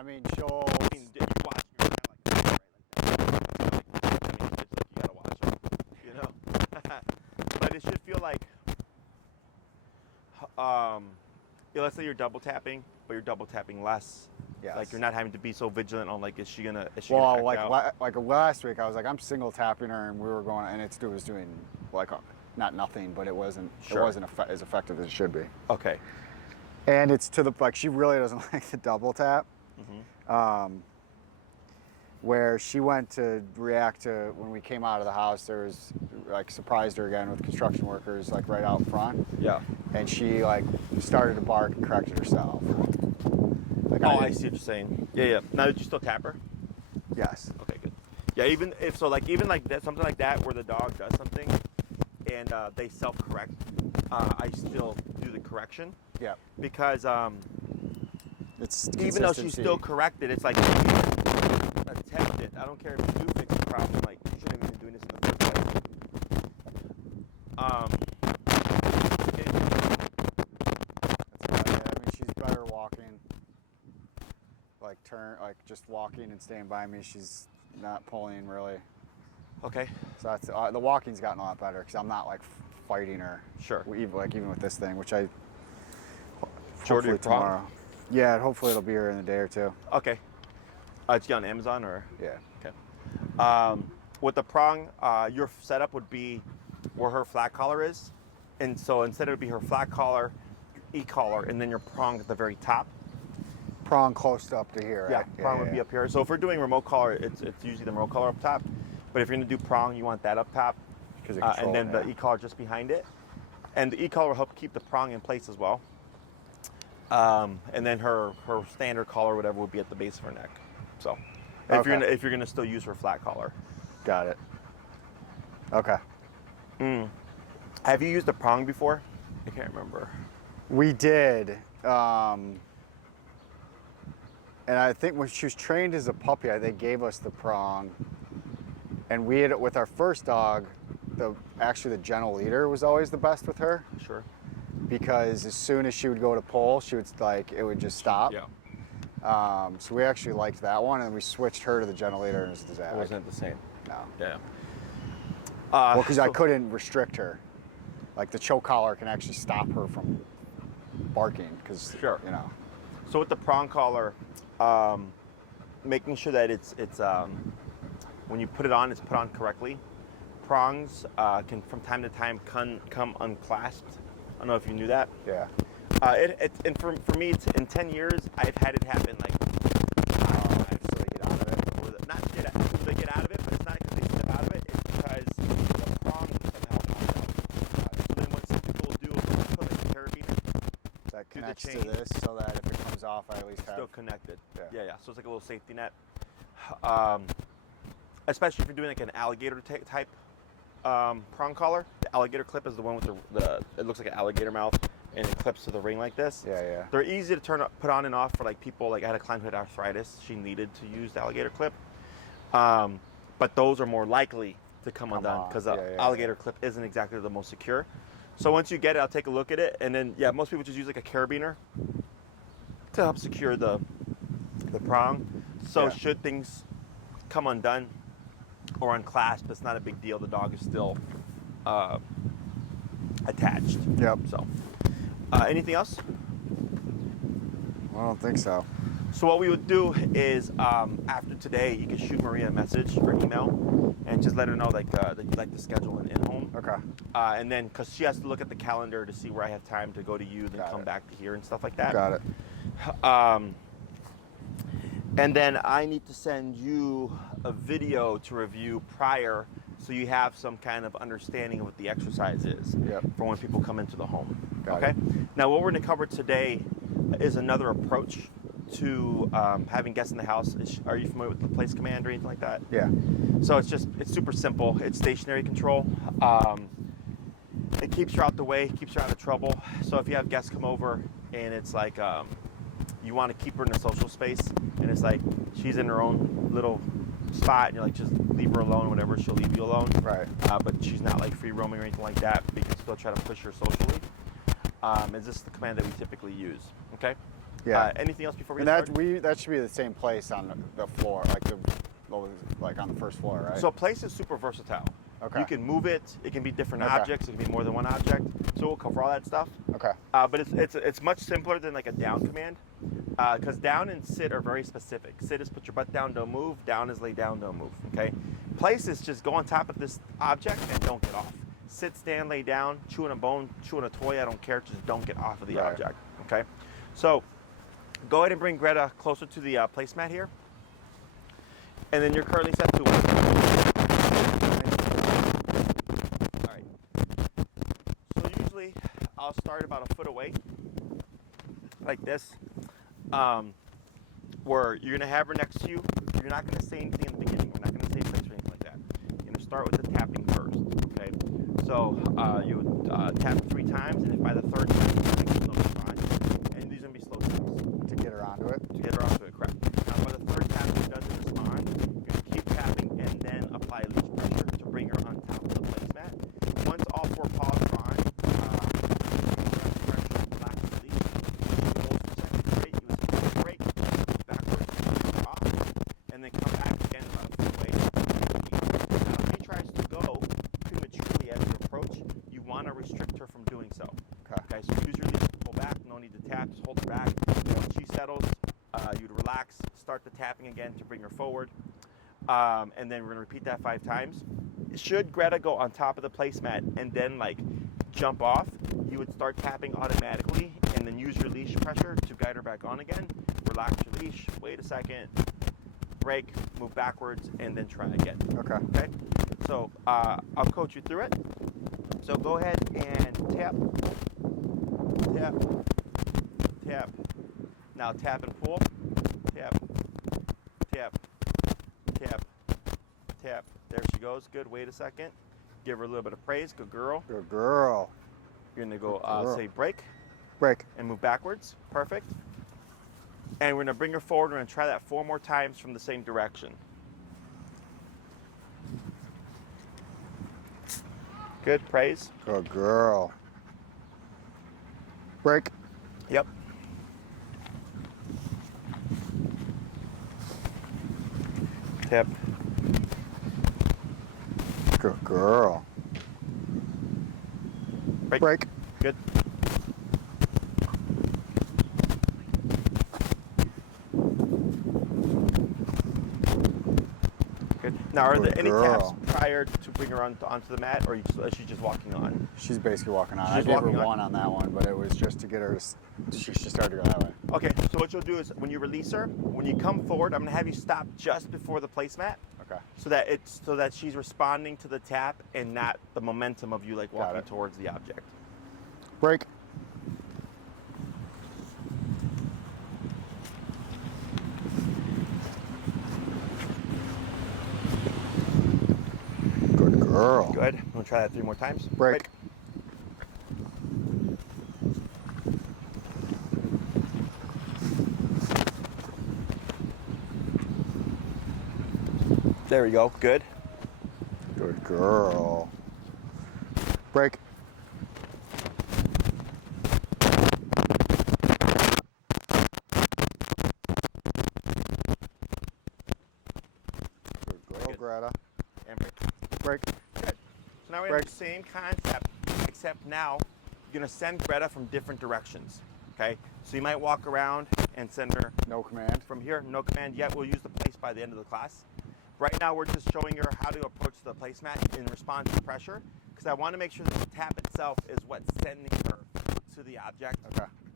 I mean, she'll. I mean, you watch, you're kind of like that, right? Like that. I mean, it's like you gotta watch them, you know. But it should feel like, let's say you're double tapping, but you're double tapping less. Yes. Like you're not having to be so vigilant on like, is she gonna act like last week, I was like, I'm single tapping her, and we were going, and it was doing like not nothing, but it wasn't as effective as it should be. Okay. And it's to the like she really doesn't like the double tap. Mm-hmm. Where she went to react to when we came out of the house, there was like surprised her again with construction workers like right out front. Yeah. And she like started to bark and corrected herself. Like, I see what you're saying. Yeah. Now, did you still tap her? Yes. Okay, good. Yeah, even like that, something like that, where the dog does something and they self-correct, I still do the correction. Yeah. Because it's even though she's still corrected, it's like attempt it. I don't care if you do fix the problem. Like you shouldn't even be doing this in the first place. I mean, she's better walking. Like just walking and staying by me. She's not pulling really. Okay. So that's the walking's gotten a lot better because I'm not like fighting her. Sure. Even with this thing, which I Hopefully tomorrow. Yeah, hopefully it'll be here in a day or two. Okay. It's on Amazon or? Yeah. Okay. With the prong, your setup would be where her flat collar is, and so instead it would be her flat collar, your e-collar, and then your prong at the very top. Prong close up to here. Yeah, Right? prong would be up here. So if we're doing remote collar, it's usually the remote collar up top. But if you're gonna do prong, you want that up top, and then the e-collar just behind it. And the e-collar will help keep the prong in place as well. And then her standard collar, whatever, would be at the base of her neck. So if you're gonna still use her flat collar. Got it. Okay. Have you used a prong before? I can't remember. We did. And I think when she was trained as a puppy, they gave us the prong. And we had, with our first dog, actually the gentle leader was always the best with her. Sure. Because as soon as she would go to pull, she would it would just stop. Yeah. So we actually liked that one, and we switched her to the gentle leader, and it was a disaster. It wasn't the same. No. Yeah. Well, because I couldn't restrict her. Like the choke collar can actually stop her from barking, because Sure. you know. So with the prong collar, making sure that it's when you put it on, it's put on correctly. Prongs can from time to time come unclasped. I don't know if you knew that. Yeah. And for me, it's, in 10 years, I've had it happen like so they get out of it. Or they get out of it, but it's not because they step out of it. It's because the prong somehow pops out. So then what some people will do is they'll put like a carabiner That connects to chain. this, so that if it comes off, I at least have. Still connected. Yeah. Yeah. So it's like a little safety net. Especially if you're doing like an alligator type prong collar. The alligator clip is the one with it looks like an alligator mouth, and it clips to the ring like this. Yeah. They're easy to put on and off for like people. Like I had a client who had arthritis. She needed to use the alligator clip. But those are more likely to come undone because the alligator clip isn't exactly the most secure. So once you get it, I'll take a look at it, and then most people just use like a carabiner to help secure the prong. So should things come undone or unclasped, it's not a big deal. The dog is still attached. Yep. So anything else? I don't think so. So what we would do is after today, you can shoot Maria a message or email and just let her know like that you'd like to schedule an in-home. Okay. And then because she has to look at the calendar to see where I have time to go to you, then come back to here and stuff like that. Got it. And then I need to send you a video to review prior, so you have some kind of understanding of what the exercise is for when people come into the home. Got it. Now what we're going to cover today is another approach to having guests in the house. Are you familiar with the place command or anything like that? Yeah. So it's super simple. It's stationary control. It keeps her out the way, keeps her out of trouble. So if you have guests come over and it's like you want to keep her in a social space, and it's like she's in her own little spot, and you're like, just leave her alone, whatever, she'll leave you alone. Right. But she's not like free roaming or anything like that, but you can still try to push her socially. Is this the command that we typically use? Okay. Yeah. Anything else before we And start? that should be the same place on the floor, like on the first floor, right? So place is super versatile. Okay. You can move it. It can be different Okay. objects. It can be more than one object. So we'll cover all that stuff. Okay. But it's much simpler than like a down command, because down and sit are very specific. Sit is put your butt down, don't move. Down is lay down, don't move. Okay. Place is just go on top of this object and don't get off. Sit, stand, lay down, chew on a bone, chew on a toy. I don't care. Just don't get off of the object. Okay. So go ahead and bring Greta closer to the placemat here, and then you're currently set to 1. I'll start about a foot away, like this, where you're going to have her next to you. You're not going to say anything in the beginning. We're not going to say place or anything like that. You're going to start with the tapping first, okay? So you would tap 3 times, and if by the 3rd time you make a slow response, and these are going to be slow steps. To get her onto it? To get her onto it, correct. Now by the 3rd tap she doesn't respond, you're going to keep tapping and then apply leash pressure to bring her on top of the placemat. Once all 4 paws are on, restrict her from doing so. Okay, so use your leash to pull back, no need to tap, just hold her back. Once she settles, you'd relax, start the tapping again to bring her forward. And then we're gonna repeat that 5 times. Should Greta go on top of the placemat and then like jump off, you would start tapping automatically and then use your leash pressure to guide her back on again. Relax your leash, wait a second, break, move backwards, and then try again. Okay? So I'll coach you through it. So go ahead and tap, tap, tap. Now tap and pull. Tap, tap, tap, tap. There she goes. Good. Wait a second. Give her a little bit of praise. Good girl. Good girl. You're going to go say break. Break. And move backwards. Perfect. And we're going to bring her forward. We're going to try that 4 more times from the same direction. Good, praise. Good girl. Break. Yep. Tap. Good girl. Break. Good. Good. Now, are there any taps prior to bring her onto the mat, or is she just walking on? She's basically walking on. I gave her 1 on that one, but it was just to get her to, she started to go that way. Okay, so what you'll do is when you release her, when you come forward, I'm gonna have you stop just before the placemat. Okay. So that she's responding to the tap and not the momentum of you like walking towards the object. Break. Good girl. Good. I'm gonna try that 3 more times. Break. There we go. Good. Good girl. Break. Good girl, Greta. And break. Break. Good. So now we have the same concept, except now you're gonna send Greta from different directions. Okay. So you might walk around and send her. No command. From here, no command yet. We'll use the place by the end of the class. Right now, we're just showing her how to approach the placemat in response to pressure, because I want to make sure that the tap itself is what's sending her to the object,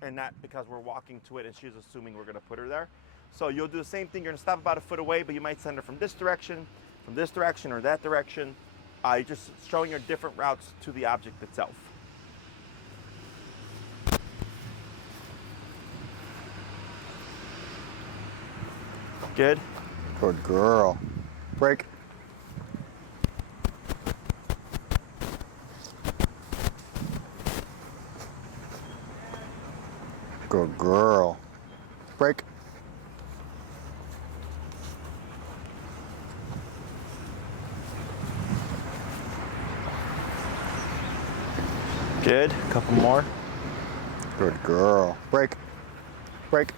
and not because we're walking to it and she's assuming we're going to put her there. So you'll do the same thing. You're going to stop about a foot away, but you might send her from this direction, or that direction. You're just showing her different routes to the object itself. Good. Good girl. Break. Good girl. Break. Good. A couple more. Good girl. Break. Break.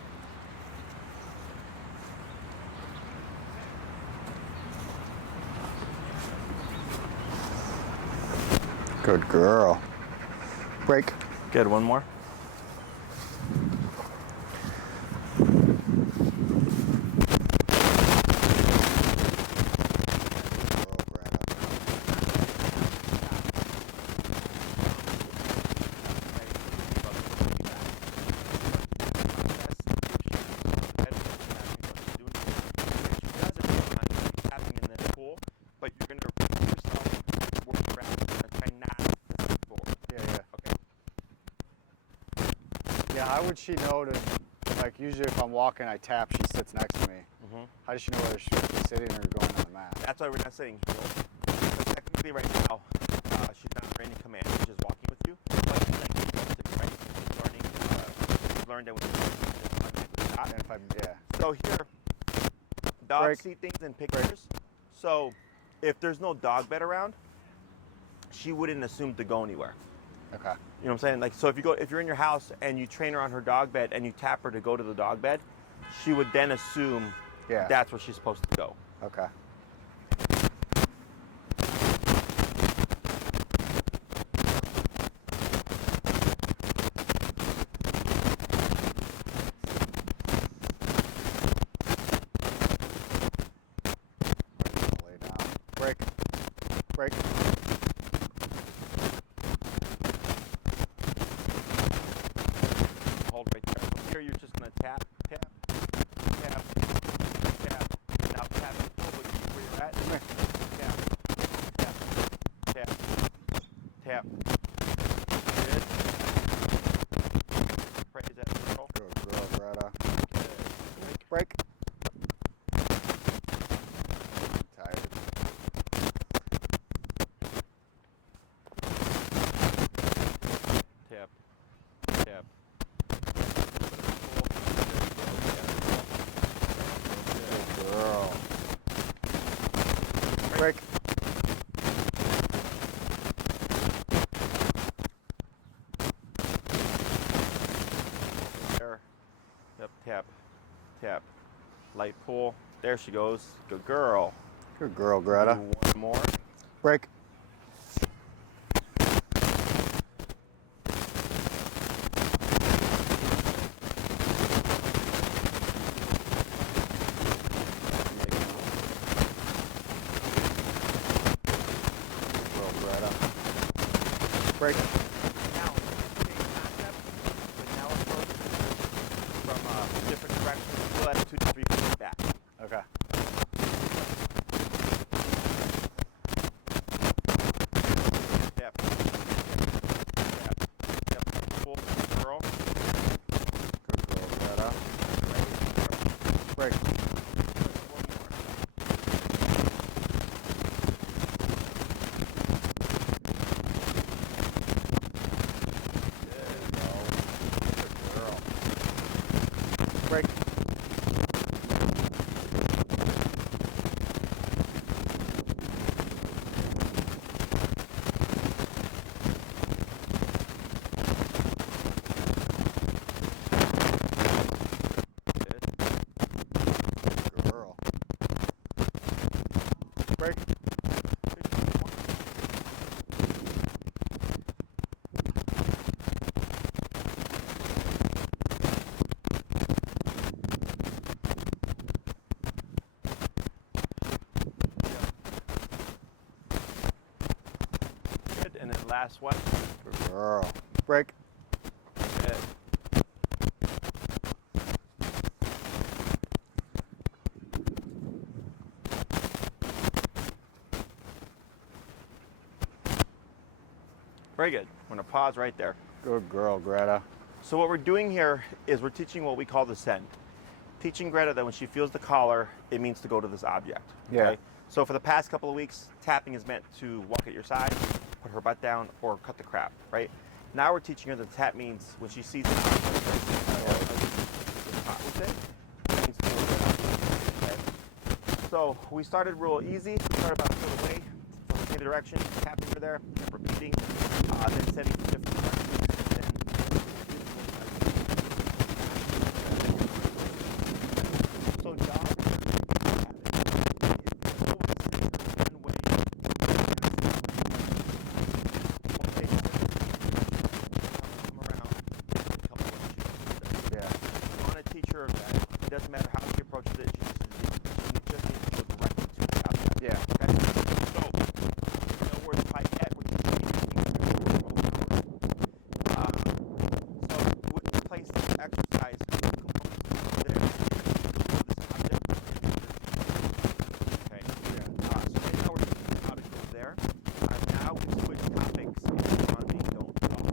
Good girl. Break. Good, one more. But you're going to repeat yourself where you're at. You're going to try not to step forward. Yeah. Okay. Yeah, how would she know to, like, usually if I'm walking, I tap, she sits next to me. Mm-hmm. How does she know whether she's sitting or going on the mat? That's why we're not saying heels. But technically right now, she's not under any command. She's just walking with you. But she's like heels, right? She's learning, she's learned that when she's not. And if I'm, yeah. So here, dogs Break. see things in pictures. So if there's no dog bed around, she wouldn't assume to go anywhere. Okay. You know what I'm saying? Like, so if you're in your house and you train her on her dog bed and you tap her to go to the dog bed, she would then assume that's where she's supposed to go. Okay. Lay down. Break. Break. Hold right there. From here, you're just going to tap, tap, tap, tap. Now tap and pull, but keep where you're at. Tap, tap, tap, tap. Good. Praise that girl. Good girl, Greta. Good. Break. Tired. Tap, tap. Good girl. Break. There. Yep, tap, tap. Light pull. There she goes. Good girl. Good girl, Greta. Do one more. Break. Good girl, Greta. Break. Now, same concept, but now approach from a different direction. Still at 2 to 3 feet back. Okay. Tap. Tap. Tap. Pull. Girl. Good girl, Greta. Break. One more. There you go. Good girl. Break. Good girl. Break. Good. And then last one. Good girl. Break. Good. Very good. I'm going to pause right there. Good girl, Greta. So what we're doing here is we're teaching what we call the send. Teaching Greta that when she feels the collar, it means to go to this object. Yeah. So for the past couple of weeks, tapping is meant to walk at your side, put her butt down, or cut the crap, right? Now we're teaching her that tap means when she sees the object, it means to go to that object, okay? So we started real easy. We started about a foot away from the same direction, tapping her there, repeating, then setting to different directions, then doesn't matter how she approaches it. She just needs to go directly to the object. Yeah. Okay. So, where it's tight at, we're just going to so with the place exercise component there, this object. Okay. Yeah. So right now we're thinking how to go there. Now we switch topics and on the don't talk.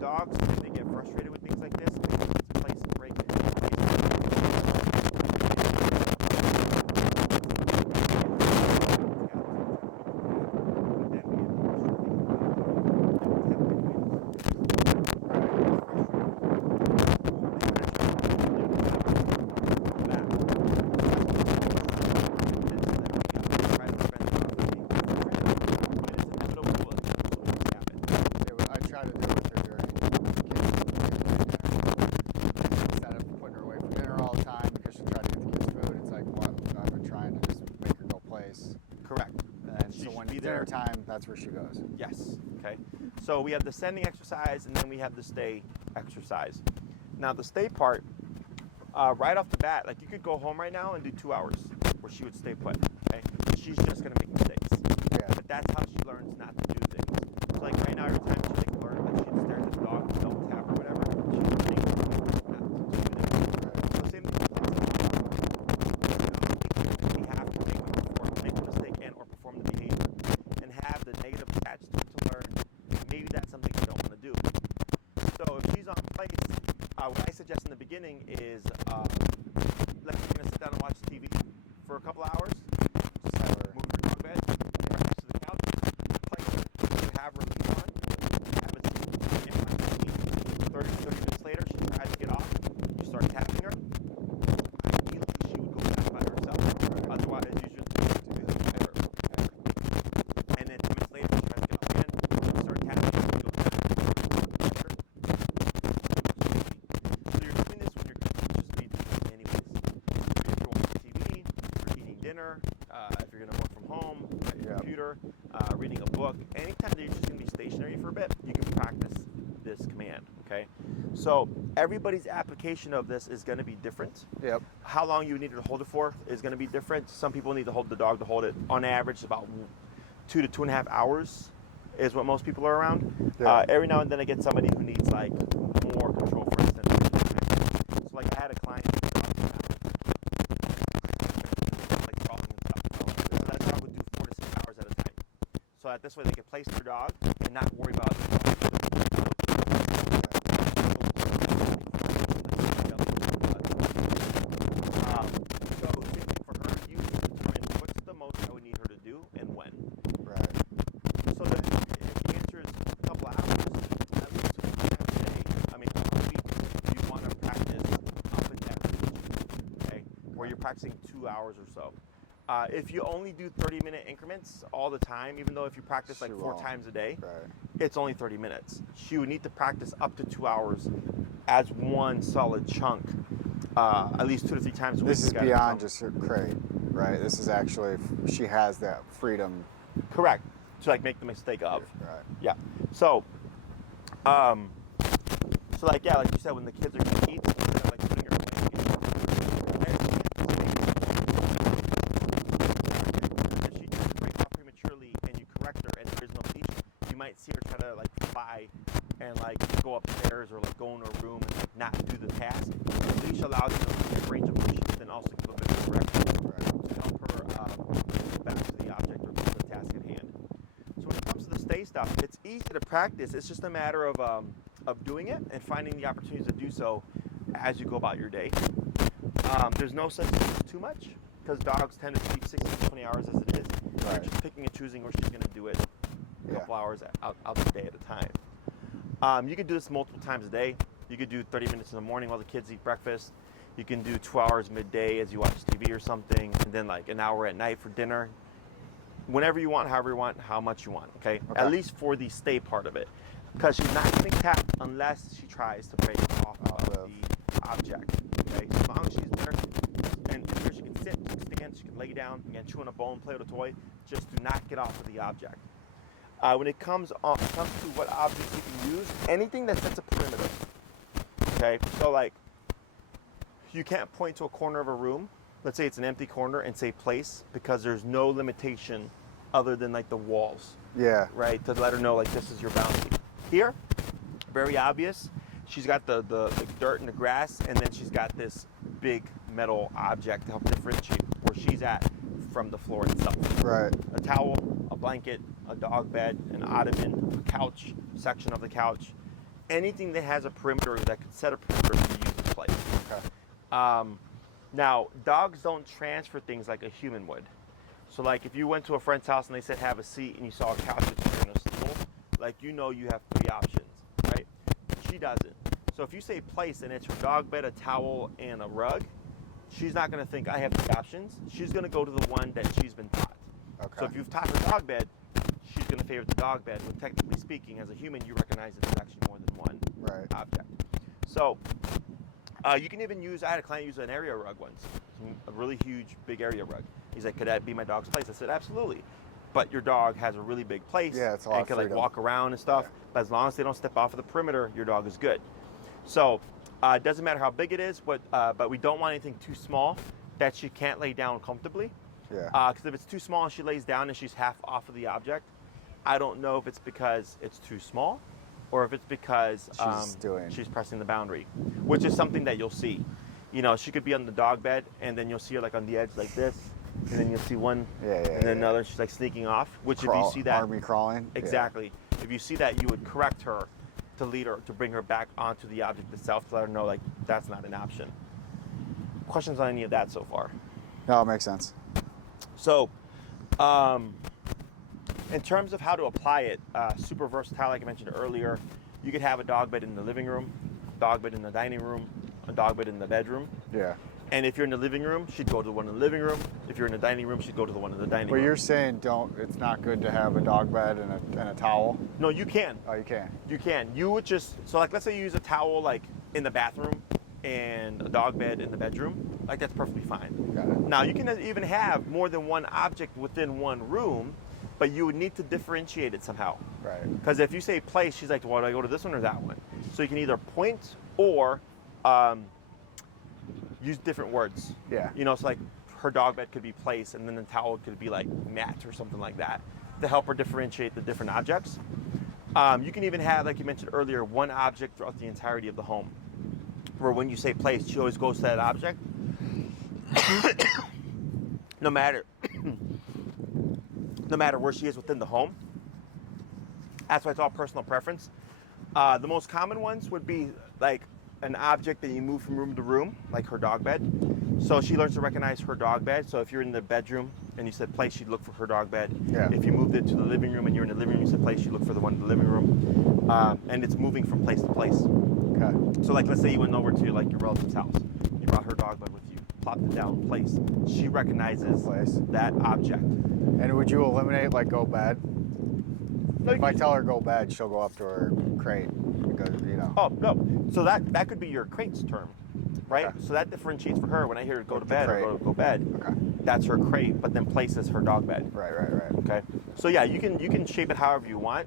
Dogs, if they get frustrated with things like this, they just place and break it. I try to do it with her during instead of putting her away from dinner all the time because she'll try to get the kids food. It's like, what? I've been trying to just make her go place. Correct. And so when it's dinner time, that's where she goes. Yes. Okay. So we have the standing exercise, and then we have the stay exercise. Now the stay part, right off the bat, like you could go home right now and do 2 hours where she would stay put. Okay. She's just gonna make mistakes. Yeah. But that's how she learns not to do things. So like right now, every time she like learned that she'd stare at the dog, don't tap or whatever, she's learning not to do that. So same thing with kids. We have to make a mistake and or perform the behavior and have the negative attached to learn maybe that's something you don't want to do. So if she's on place, what I suggest in the beginning is like you're going to sit down and watch TV for a couple hours, just have her move her dog bed, get her next to the couch, play her, have her lead on, have it 30 minutes later, she tries to get off, you start tapping her, ideally she would go back by herself, otherwise you should do her. And then 10 minutes later, she tries to get off again, you start tapping her, you go back. So you're doing this when you're just being anyways. If you're watching TV, you're eating dinner, if you're going to work from home, at your computer, reading a book, anytime that you're just going to be stationary for a bit, you can practice this command, okay? So everybody's application of this is going to be different. Yep. How long you need to hold it for is going to be different. Some people need to hold the dog to hold it on average about 2 to 2.5 hours is what most people are around. Yeah. Every now and then I get somebody who needs like more control, for instance. So like I had a client like crawling and stuff. So that dog would do 4 to 6 hours at a time. So that this way they could place their dog and not worry about the dog. So same thing for her, you determine what's the most I would need her to do and when. Right. So the answer is a couple hours, at least 2 times a day. I mean, a week, you want to practice up and down, okay? Where you're practicing 2 hours or so. If you only do 30-minute increments all the time, even though if you practice like 4 times a day, it's only 30 minutes. She would need to practice up to 2 hours as one solid chunk, at least 2 to 3 times a week. This is beyond just her crate, right? This is actually, she has that freedom. Correct. To like make the mistake of. Right. Yeah. So, like like you said, when the kids are going to eat, instead of like putting her if she does break off prematurely and you correct her and there is no teaching, you might see her try to like fly and like go upstairs or like go in her room and like not do the task. Leash allows you to get range of motion and also give a bit of direction to help her get back to the object or to the task at hand. So when it comes to the stay stuff, it's easy to practice. It's just a matter of doing it and finding the opportunities to do so as you go about your day. There's no such thing as too much because dogs tend to sleep 16 to 20 hours as it is. Right. You're just picking and choosing where she's going to do it a couple hours out the day at a time. You could do this multiple times a day. You could do 30 minutes in the morning while the kids eat breakfast. You can do 2 hours midday as you watch TV or something, and then like an hour at night for dinner. Whenever you want, however you want, how much you want, okay? At least for the stay part of it. Because she's not getting tapped unless she tries to break off of the object, okay? So as long as she's there, and here she can sit, she can stand, she can lay down, again, chew on a bone, play with a toy, just do not get off of the object. When it comes to what objects you can use, anything that sets a perimeter, okay? So like, you can't point to a corner of a room, let's say it's an empty corner, and say place, because there's no limitation other than like the walls. Yeah. Right? To let her know like this is your boundary. Here, very obvious. She's got the dirt and the grass, and then she's got this big metal object to help differentiate where she's at from the floor itself. Right. A towel, a blanket, a dog bed, an ottoman, a couch, section of the couch. Anything that has a perimeter that could set a perimeter to use in place. Okay. Now, dogs don't transfer things like a human would. So like if you went to a friend's house and they said have a seat and you saw a couch and a stool, like you know you have 3 options, right? She doesn't. So if you say place and it's her dog bed, a towel, and a rug, she's not going to think I have 3 options. She's going to go to the one that she's been taught. Okay. So if you've taught her dog bed, she's going to favor the dog bed. But technically speaking, as a human, you recognize that there's actually more than one object. So you can even use, I had a client use an area rug once, a really huge, big area rug. He's like, could that be my dog's place? I said, absolutely. But your dog has a really big place it's a lot and can like freedom. walk around and stuff. But as long as they don't step off of the perimeter, your dog is good. So it doesn't matter how big it is, but we don't want anything too small that she can't lay down comfortably. Yeah. Because if it's too small and she lays down and she's half off of the object, I don't know if it's because it's too small or if it's because she's pressing the boundary, which is something that you'll see. You know, she could be on the dog bed and then you'll see her like on the edge like this, and then you'll see one, and then another, she's like sneaking off, which if you see that... Army crawling. Exactly. Yeah. If you see that, you would correct her to lead her, to bring her back onto the object itself, to let her know like that's not an option. Questions on any of that so far? No, it makes sense. So, in terms of how to apply it, super versatile, like I mentioned earlier. You could have a dog bed in the living room, dog bed in the dining room, a dog bed in the bedroom. Yeah. And if you're in the living room, she'd go to the one in the living room. If you're in the dining room, she'd go to the one in the dining room. Well, you're saying it's not good to have a dog bed and a towel? No, you can. Oh, you can? You can. You would just, so like let's say you use a towel like in the bathroom and a dog bed in the bedroom, like that's perfectly fine. Got it. Now you can even have more than one object within one room, but you would need to differentiate it somehow. Right. Because if you say place, she's like, well, do I go to this one or that one? So you can either point or use different words. Yeah. You know, it's like her dog bed could be place and then the towel could be like mat or something like that to help her differentiate the different objects. You can even have, like you mentioned earlier, one object throughout the entirety of the home. Where when you say place, she always goes to that object. no matter where she is within the home. That's why it's all personal preference. The most common ones would be like an object that you move from room to room, like her dog bed. So she learns to recognize her dog bed. So if you're in the bedroom and you said place, she'd look for her dog bed. Yeah. If you moved it to the living room and you're in the living room, you said place, she'd look for the one in the living room. And it's moving from place to place. Okay. So like let's say you went over to like your relative's house. You brought her dog bed with you, plopped it down in place. She recognizes that object. And would you eliminate like go bed? No, if I tell her go bed, she'll go up to her crate because, you know. Oh, no. So that could be your crates term, right? Okay. So that differentiates for her. When I hear go to bed or go bed, okay, that's her crate, but then places her dog bed. Right. Okay. So yeah, you can shape it however you want.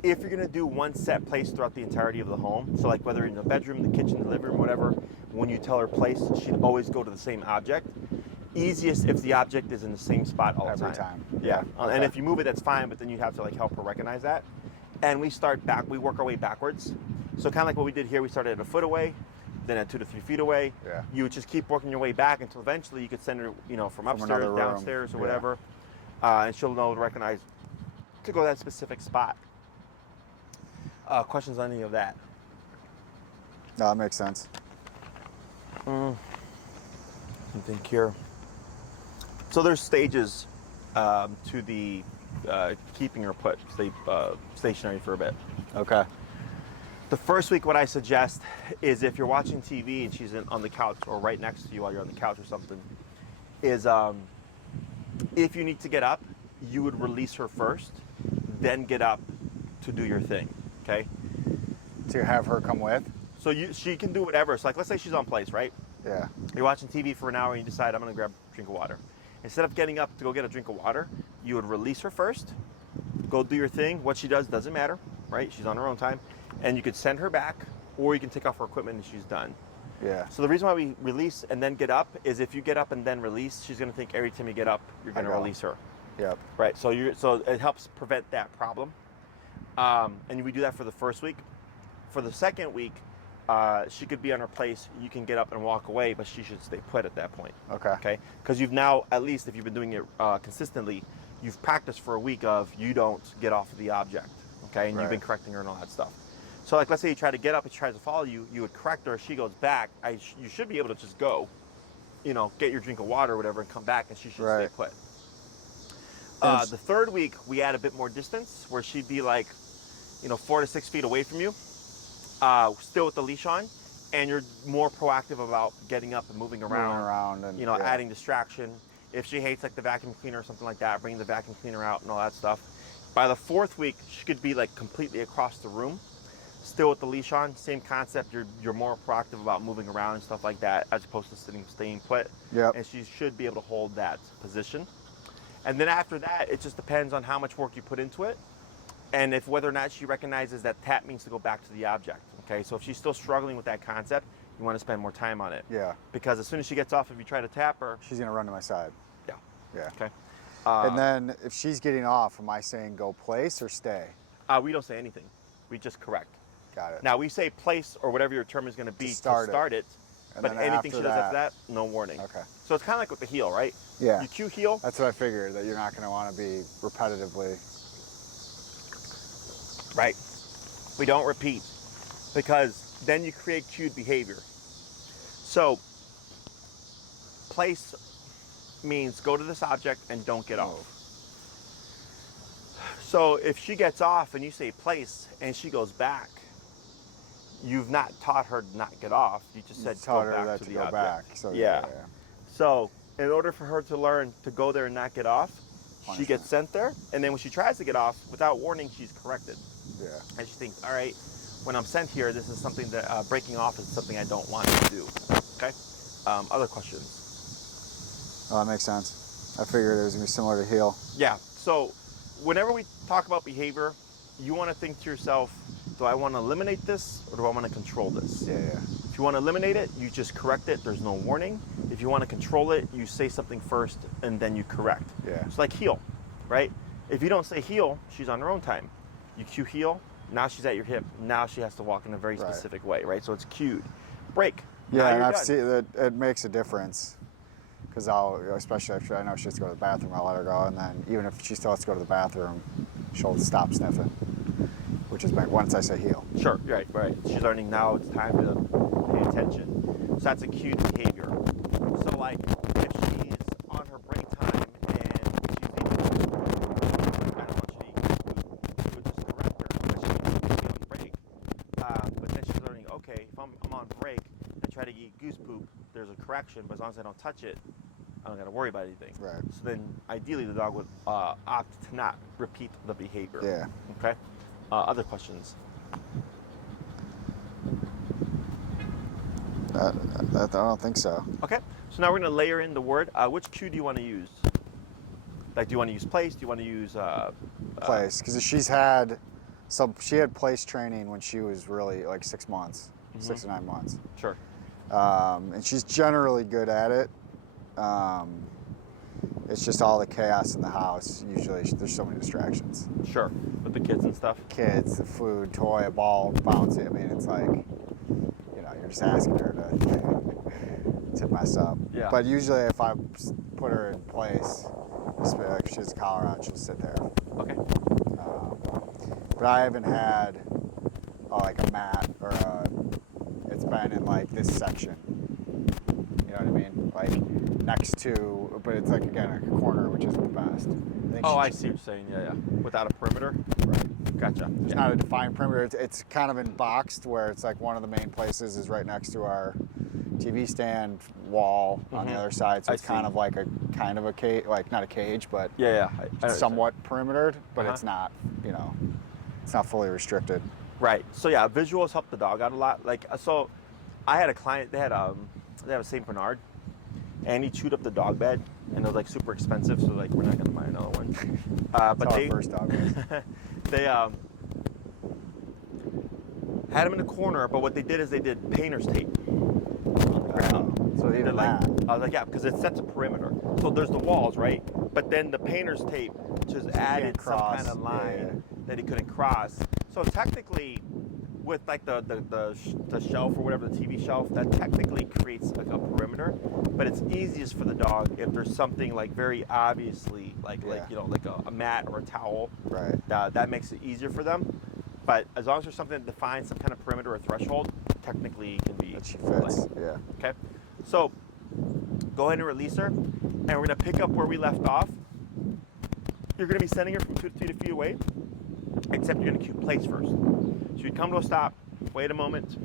If you're gonna do one set place throughout the entirety of the home, so like whether in the bedroom, the kitchen, the living room, whatever, when you tell her place, she'd always go to the same object. Easiest if the object is in the same spot all the time. Every time. Yeah. Okay. And if you move it, that's fine, but then you have to like help her recognize that. And we work our way backwards. So kind of like what we did here, we started at a foot away, then at 2 to 3 feet away. Yeah. You would just keep working your way back until eventually you could send her, from upstairs, downstairs, or whatever, and she'll know to recognize to go to that specific spot. Questions on any of that? No, that makes sense. I think here. So there's stages to the keeping her put stationary for a bit. Okay. The first week, what I suggest is if you're watching TV and she's on the couch or right next to you while you're on the couch or something, is if you need to get up, you would release her first, then get up to do your thing, okay? To have her come with? So she can do whatever. So like, let's say she's on place, right? Yeah. You're watching TV for an hour and you decide, I'm gonna grab a drink of water. Instead of getting up to go get a drink of water, you would release her first, go do your thing. What she does doesn't matter, right? She's on her own time. And you could send her back, or you can take off her equipment and she's done. Yeah. So the reason why we release and then get up is if you get up and then release, she's gonna think every time you get up, you're gonna release her. Yep. Right, so it helps prevent that problem. And we do that for the first week. For the second week, she could be on her place, you can get up and walk away, but she should stay put at that point. Okay. Okay? Because you've now, at least if you've been doing it consistently, you've practiced for a week of you don't get off of the object, okay? And you've been correcting her and all that stuff. So like, let's say you try to get up and she tries to follow you, you would correct her, she goes back, you should be able to just go, get your drink of water or whatever and come back and she should stay put. The third week, we add a bit more distance where she'd be like, 4 to 6 feet away from you, still with the leash on, and you're more proactive about getting up and moving around and adding distraction. If she hates like the vacuum cleaner or something like that, bringing the vacuum cleaner out and all that stuff. By the fourth week, she could be like completely across the room, still with the leash on, same concept. You're more proactive about moving around and stuff like that, as opposed to staying put. Yep. And she should be able to hold that position. And then after that, it just depends on how much work you put into it, and if whether or not she recognizes that tap means to go back to the object. Okay, so if she's still struggling with that concept, you want to spend more time on it. Yeah. Because as soon as she gets off, if you try to tap her, she's gonna run to my side. Yeah. Yeah. Okay. And then if she's getting off, am I saying go place or stay? We don't say anything. We just correct. Got it. Now we say place or whatever your term is going to be to start it. But anything she does after that, no warning. Okay. So it's kind of like with the heel, right? Yeah. You cue heel. That's what I figured, that you're not going to want to be repetitively. Right. We don't repeat because then you create cued behavior. So place means go to this object and don't get off. So if she gets off and you say place and she goes back, you've not taught her to not get off. You just said go back to the object. So yeah. So in order for her to learn to go there and not get off, she gets sent there, and then when she tries to get off, without warning, she's corrected. Yeah. And she thinks, all right, when I'm sent here, this is something that breaking off is something I don't want to do. Okay. Other questions? Oh, that makes sense. I figured it was gonna be similar to heel. Yeah. So whenever we talk about behavior, you want to think to yourself, do I want to eliminate this or do I want to control this? Yeah, yeah. If you want to eliminate it, you just correct it. There's no warning. If you want to control it, you say something first and then you correct. Yeah. It's like heel, right? If you don't say heel, she's on her own time. You cue heel, now she's at your hip. Now she has to walk in a very specific way, right? So it's cued. Break. Yeah, and I've seen that it makes a difference. Because especially if I know she has to go to the bathroom, I'll let her go. And then even if she still has to go to the bathroom, she'll stop sniffing. Which is once I say heel. Sure, right. She's learning now it's time to pay attention. So that's a cued behavior. So like if she's on her break time and she's eating, I don't want you to eat food, you would just correct her because she's on break. But then she's learning, okay, if I'm on break and try to eat goose poop, there's a correction, but as long as I don't touch it, I don't got to worry about anything. Right. So then ideally the dog would opt to not repeat the behavior. Yeah. Okay. Other questions? I don't think so. Okay, so now we're going to layer in the word. Which cue do you want to use? Like, do you want to use place? Do you want to use place? Because she had place training when she was really like 6 months, 6 to 9 months. Sure. And she's generally good at it. It's just all the chaos in the house. Usually there's so many distractions. Sure, with the kids and stuff. Kids, the food, toy, a ball, bouncy. I mean, it's like, you're just asking her to mess up. Yeah. But usually if I put her in place, just be like, if she has a collar on, she'll sit there. Okay. But I haven't had like a mat or it's been in like this section. You know what I mean? Like next to but it's like, again, a corner, which isn't the best. I see what you're saying. Yeah, yeah. Without a perimeter? Right. Gotcha. There's not a defined perimeter. It's kind of in boxed where it's like one of the main places is right next to our TV stand wall on the other side. So it's kind of like a cage, like not a cage, but somewhat perimetered, but it's not, you know, it's not fully restricted. Right. So yeah, visuals help the dog out a lot. Like, so I had a client, they had a Saint Bernard, and he chewed up the dog bed, and it was like super expensive. So like, we're not gonna buy another one. But our first dog was. They had him in a corner, but what they did is they did painter's tape. So they did like, I was like, yeah, because it sets a perimeter. So there's the walls, right? But then the painter's tape just added some kind of line that he couldn't cross. So technically, with like the shelf or whatever, the TV shelf, that technically creates like a perimeter. But it's easiest for the dog if there's something like very obviously like you know, like a mat or a towel. Right. That makes it easier for them. But as long as there's something that defines some kind of perimeter or threshold, technically it can be. That she fits. Yeah. Okay. So go ahead and release her, and we're gonna pick up where we left off. You're gonna be sending her from 2 to 3 feet away, except you're gonna cue place first. So you come to a stop, wait a moment,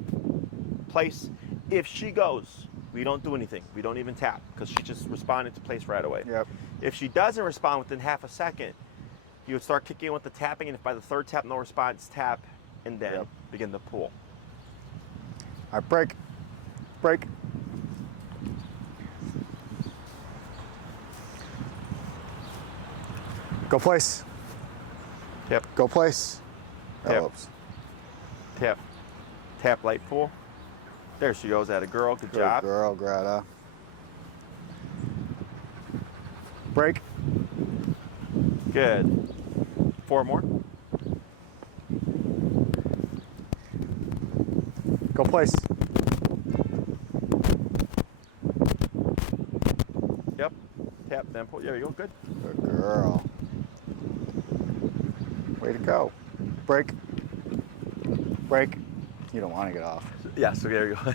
place. If she goes, we don't do anything. We don't even tap because she just responded to place right away. Yep. If she doesn't respond within half a second, you would start kicking in with the tapping, and if by the third tap no response, tap, and then begin the pull. All right, break. Break. Go place. Tap. Go place. Tap. Oops. Tap. Tap light pull. There she goes, at a girl. Good job. Good girl, Greta. Break. Good. 4 more. Go place. Yep. Tap, then pull. There you go. Good. Good girl. Way to go. Break. Break. You don't want to get off. Yeah, so there you go.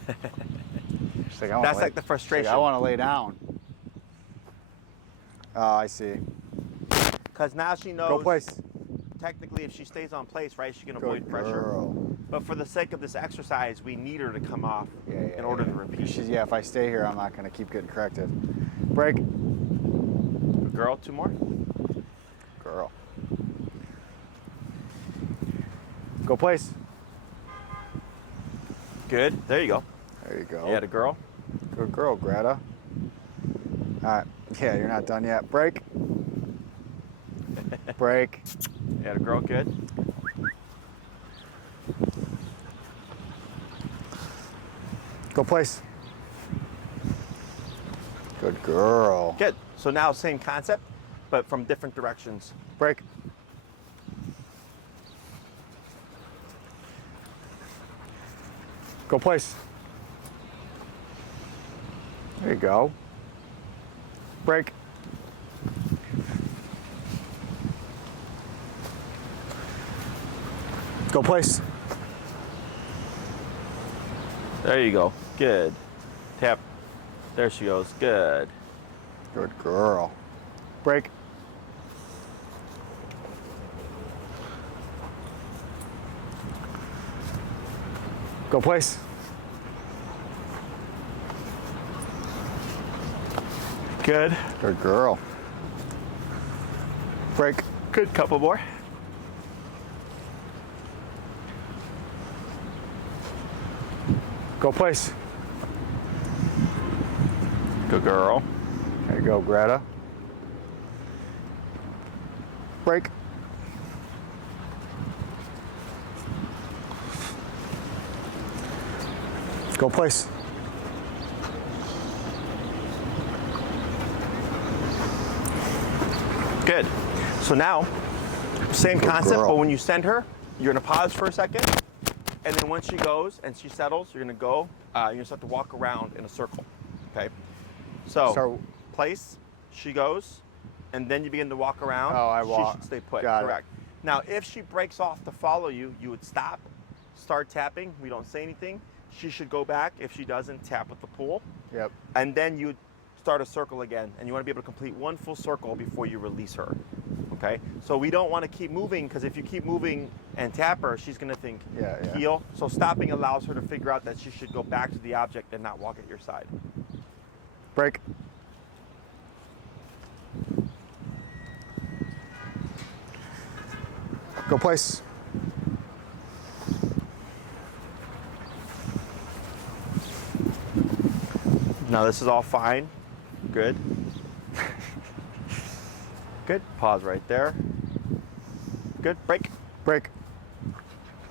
She's like, That's like the frustration. Like, I want to lay down. Oh, I see. Because now she knows. Go place. Technically, if she stays on place, right, she can avoid pressure. Girl. But for the sake of this exercise, we need her to come off in order to repeat. If I stay here, I'm not going to keep getting corrected. Break. Good girl, 2 more. Girl. Go place. Good. There you go. There you go. You had a girl. Good girl, Greta. All right. Yeah, you're not done yet. Break. Break. You had a girl. Good. Go place. Good girl. Good. So now same concept, but from different directions. Break. Go place. There you go. Break. Go place. There you go. Good. Tap. There she goes. Good. Good girl. Break. Go place. Good. Good girl. Break. Good. Couple more. Go place. Good girl. There you go, Greta. Break. Go place. Good. So now, same concept, but when you send her, you're gonna pause for a second, and then once she goes and she settles, you're gonna go, you're gonna start to walk around in a circle, okay? So place, she goes, and then you begin to walk around. Oh, I walk. She should stay put, Got correct. It. Now, if she breaks off to follow you, you would stop, start tapping, we don't say anything. She should go back. If she doesn't, tap with the pull. Yep. And then you start a circle again, and you want to be able to complete one full circle before you release her. Okay, so we don't want to keep moving, because if you keep moving and tap her, she's going to think heel. So stopping allows her to figure out that she should go back to the object and not walk at your side. Break. Go place. Now this is all fine. Good. Good. Pause right there. Good. Break. Break.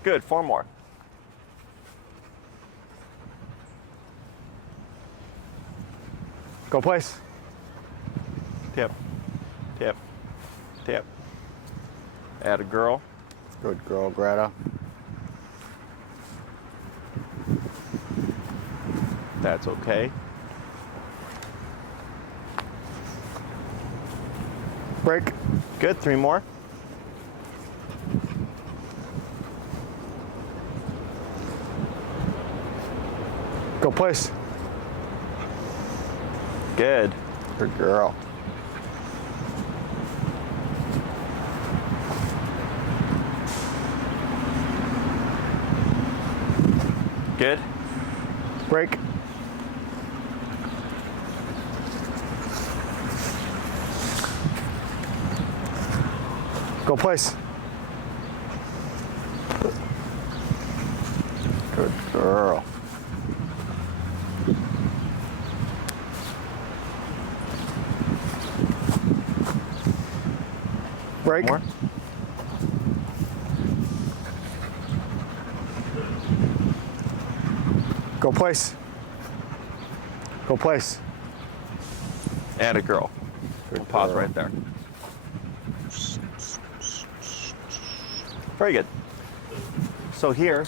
Good. 4 more. Go place. Tip. Tip. Tip. Add a girl. Good girl, Greta. That's okay. Break. Good. 3 more. Go place. Good. Good girl. Good. Break. Go place. Good girl. Break. More. Go place. Go place. Add a girl. Good We'll pause girl. right there. Very good. So here,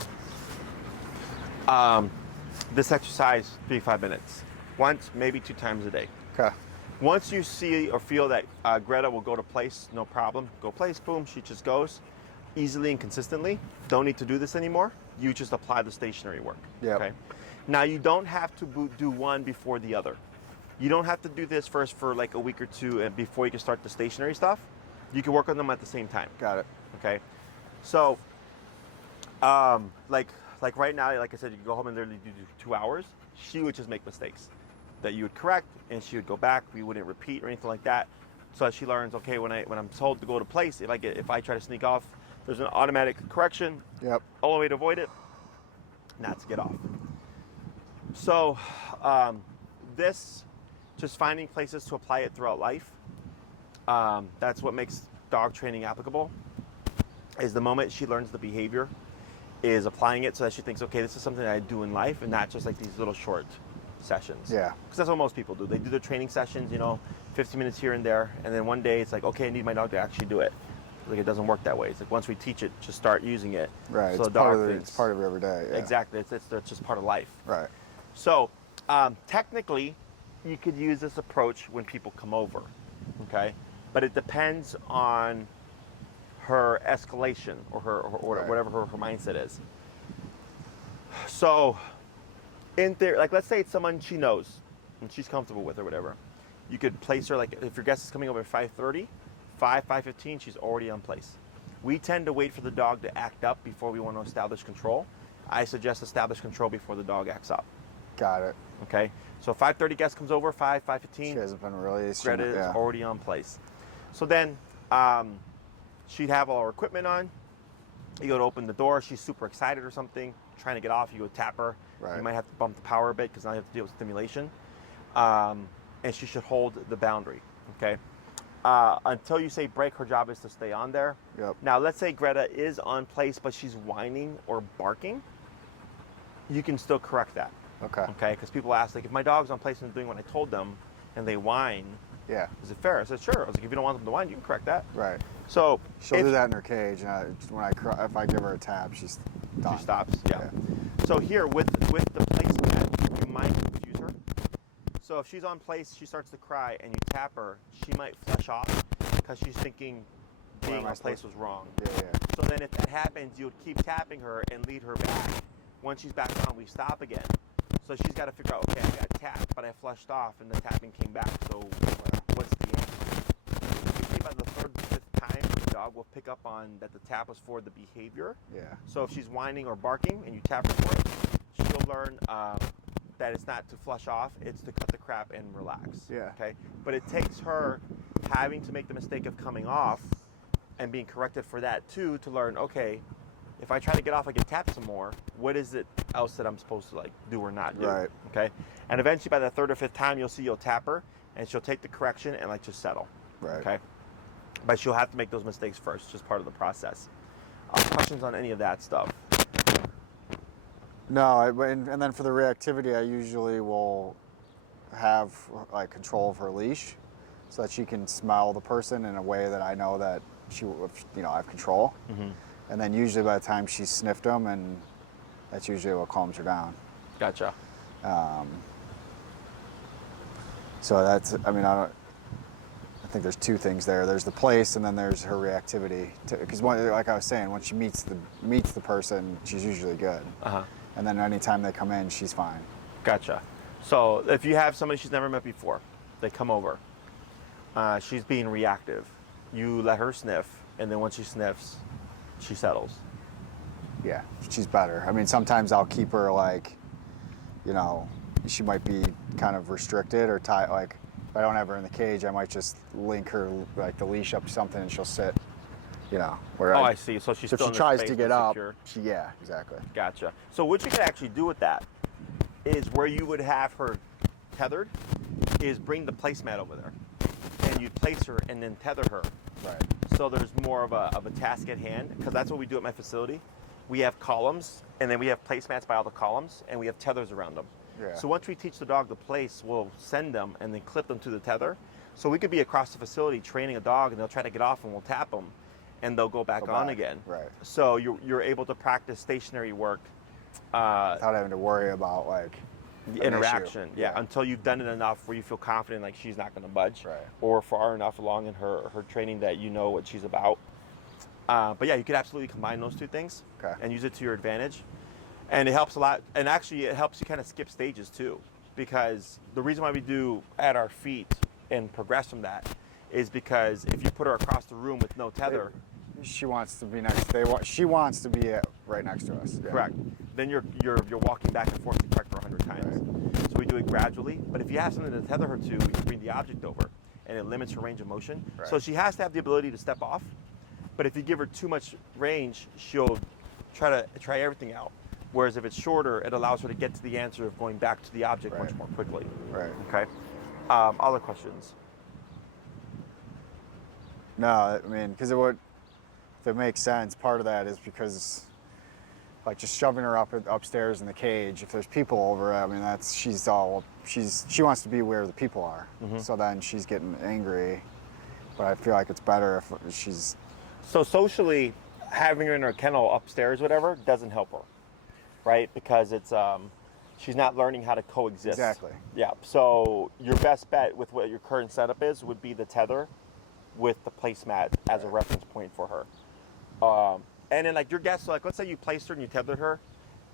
this exercise, 3-5 minutes. Once, maybe 2 times a day. Okay. Once you see or feel that Greta will go to place, no problem. Go place, boom, she just goes easily and consistently. Don't need to do this anymore. You just apply the stationary work. Yep. Okay. Now you don't have to do one before the other. You don't have to do this first for like a week or 2 and before you can start the stationary stuff. You can work on them at the same time. Got it. Okay. So, like right now, like I said, you could go home and literally do 2 hours. She would just make mistakes that you would correct, and she would go back. We wouldn't repeat or anything like that. So as she learns, okay, when I'm told to go to place, if I try to sneak off, there's an automatic correction. Yep. Only way to avoid it, not to get off. So, this, just finding places to apply it throughout life. That's what makes dog training applicable. Is the moment she learns the behavior, is applying it so that she thinks, okay, this is something that I do in life, and not just like these little short sessions. Yeah. Because that's what most people do. They do their training sessions, 15 minutes here and there, and then one day it's like, okay, I need my dog to actually do it. Like, it doesn't work that way. It's like once we teach it, just start using it. Right. So It's part of every day. Yeah. Exactly. It's just part of life. Right. So technically, you could use this approach when people come over, okay? But it depends on her escalation or Right. whatever her mindset is. So, in theory, like let's say it's someone she knows and she's comfortable with or whatever, you could place her, like if your guest is coming over at 5:30, 5:15, she's already on place. We tend to wait for the dog to act up before we want to establish control. I suggest establish control before the dog acts up. Got it. Okay, so 5:30 guest comes over, 5:15. She hasn't been released. Greta is already on place. So then she'd have all her equipment on. You go to open the door, she's super excited or something, trying to get off, you go tap her. Right. You might have to bump the power a bit because now you have to deal with stimulation. And she should hold the boundary, okay? Until you say break, her job is to stay on there. Yep. Now, let's say Greta is on place, but she's whining or barking. You can still correct that. Okay. Okay, because people ask, like, if my dog's on place and doing what I told them, and they whine, Yeah. is it fair? I said, sure. I was like, if you don't want them to whine, you can correct that. Right. So She'll do that in her cage, and if I give her a tap, she's done. she stops. Yeah. So here with the placement, you might confuse her. So if she's on place, she starts to cry, and you tap her, she might flush off because she's thinking being on place was wrong. Yeah. So then if that happens, you would keep tapping her and lead her back. Once she's back on, we stop again. So she's got to figure out, okay, I got tapped, but I flushed off, and the tapping came back. So what's the answer? Usually by the third, fifth time, the dog will pick up on that the tap was for the behavior. Yeah. So if she's whining or barking, and you tap her for it, she'll learn that it's not to flush off, it's to cut the crap and relax. Yeah. Okay. But it takes her having to make the mistake of coming off and being corrected for that too, to learn, okay, if I try to get off, I get tapped some more. What is it else that I'm supposed to like do or not do? Right. Okay. And eventually, by the third or fifth time, you'll tap her, and she'll take the correction and like just settle. Right. Okay. But she'll have to make those mistakes first, just part of the process. Questions on any of that stuff? No, and then for the reactivity, I usually will have like control of her leash, so that she can smell the person in a way that I know that I have control. Mm-hmm. And then usually by the time she's sniffed them, and that's usually what calms her down. Gotcha. So that's, I think there's two things there. There's the place, and then there's her reactivity. Because like I was saying, when she meets the person, she's usually good. Uh-huh. And then anytime they come in, she's fine. Gotcha. So if you have somebody she's never met before, they come over, she's being reactive, you let her sniff, and then once she sniffs, she settles. Yeah, she's better. Sometimes I'll keep her like, she might be kind of restricted or tied. Like, if I don't have her in the cage, I might just link her, like the leash up to something, and she'll sit. Where I see. So she's if still she in the tries space to get but up, secure. yeah, exactly. Gotcha. So what you could actually do with that is where you would have her tethered is bring the placemat over there, and you place her and then tether her. Right. So there's more of a task at hand, because that's what we do at my facility. We have columns, and then we have placemats by all the columns, and we have tethers around them. Yeah. So once we teach the dog the place, we'll send them and then clip them to the tether. So we could be across the facility training a dog, and they'll try to get off, and we'll tap them, and they'll go back on again. Right. So you're able to practice stationary work without having to worry about like the interaction. Yeah, until you've done it enough where you feel confident like she's not going to budge, right, or far enough along in her training that you know what she's about. But yeah, you could absolutely combine those two things and use it to your advantage. And it helps a lot. And actually, it helps you kind of skip stages too, because the reason why we do at our feet and progress from that is because if you put her across the room with no tether, she wants to be next. She wants to be right next to us. Yeah. Correct. Then you're walking back and forth to correct her 100 times. Right. So we do it gradually. But if you have something to tether her to, we can bring the object over, and it limits her range of motion. Right. So she has to have the ability to step off. But if you give her too much range, she'll try everything out. Whereas if it's shorter, it allows her to get to the answer of going back to the object much more quickly. Right. Okay. Other questions? No, because if it makes sense, part of that is because, like, just shoving her upstairs in the cage. If there's people over, she wants to be where the people are. Mm-hmm. So then she's getting angry. But I feel like it's better if she's. So socially, having her in her kennel upstairs, whatever, doesn't help her, right? Because it's she's not learning how to coexist. Exactly. Yeah. So your best bet with what your current setup is would be the tether with the placemat as a reference point for her. And then like your guest, so like let's say you placed her and you tethered her,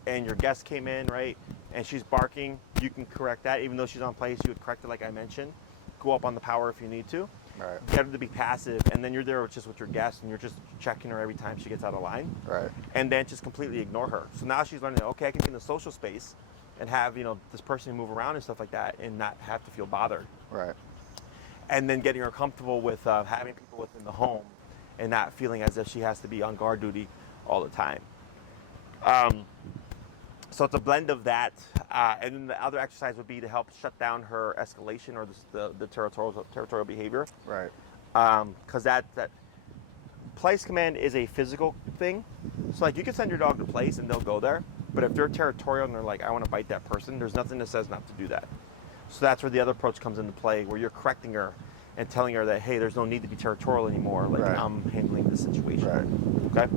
and your guest came in, right, and she's barking, you can correct that. Even though she's on place, you would correct it like I mentioned. Go up on the power if you need to. Right. Get her to be passive, and then you're there just with your guest, and you're just checking her every time she gets out of line. Right. And then just completely ignore her. So now she's learning that, okay, I can be in the social space and have, this person move around and stuff like that and not have to feel bothered. Right. And then getting her comfortable with having people within the home and not feeling as if she has to be on guard duty all the time. So it's a blend of that. And then the other exercise would be to help shut down her escalation or the territorial behavior. Right. Because that place command is a physical thing. So like you can send your dog to place and they'll go there. But if they're territorial and they're like, I want to bite that person, there's nothing that says not to do that. So that's where the other approach comes into play, where you're correcting her and telling her that, hey, there's no need to be territorial anymore. Like I'm handling the situation. Right.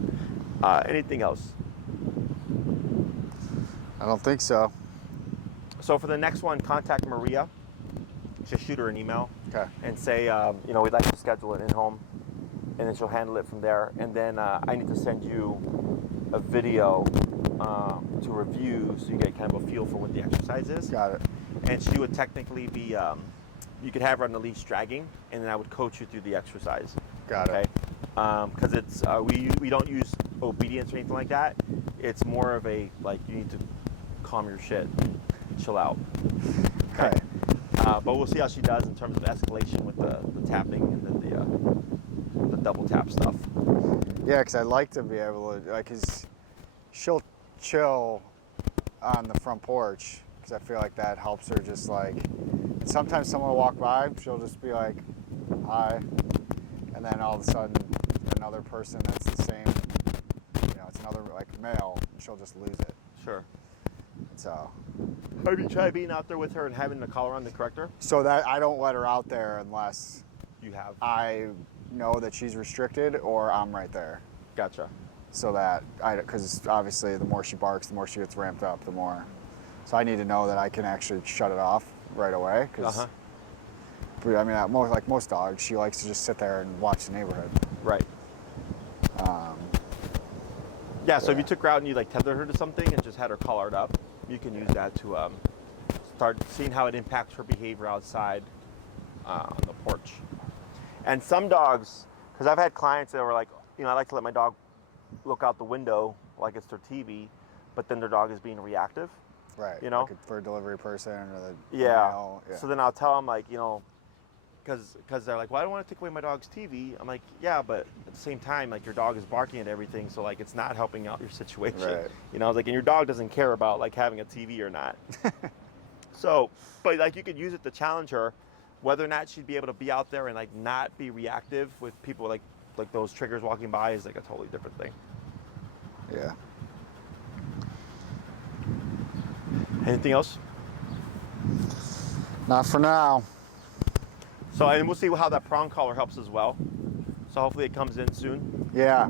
Okay. Anything else? I don't think so. So for the next one, contact Maria. Just shoot her an email and say, we'd like to schedule it in home, and then she'll handle it from there. And then I need to send you a video to review, so you get kind of a feel for what the exercise is. Got it. And she would technically be, you could have her on the leash dragging, and then I would coach you through the exercise. Got it. Because it's we don't use obedience or anything like that. It's more of a like you need to calm your shit, chill out. Okay. But we'll see how she does in terms of escalation with the tapping and then the double tap stuff. Yeah, because I'd like to be able to, like, cause she'll chill on the front porch, because I feel like that helps her just like, and sometimes someone will walk by, she'll just be like, hi, and then all of a sudden another person that's the same, it's another like male, and she'll just lose it. Sure. So. Have you tried being out there with her and having the collar on to correct her? So that I don't let her out there unless you have. I know that she's restricted or I'm right there. Gotcha. So that because obviously the more she barks, the more she gets ramped up, the more. So I need to know that I can actually shut it off right away. Because I mean, most dogs, she likes to just sit there and watch the neighborhood. Right. Yeah. So if you took her out and you like tethered her to something and just had her collared up, you can use that to start seeing how it impacts her behavior outside on the porch. And some dogs, because I've had clients that were like, I like to let my dog look out the window like it's their TV, but then their dog is being reactive. Right. Like for a delivery person or the male. So then I'll tell them like, because they're like, well, I don't want to take away my dog's TV. I'm like, yeah, but at the same time, like your dog is barking at everything, so like it's not helping out your situation. Right. I was like, and your dog doesn't care about like having a TV or not. So, but like you could use it to challenge her, whether or not she'd be able to be out there and like not be reactive with people like those triggers walking by is like a totally different thing. Yeah. Anything else? Not for now. So, and we'll see how that prong collar helps as well. So hopefully it comes in soon. Yeah.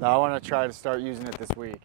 Now I want to try to start using it this week.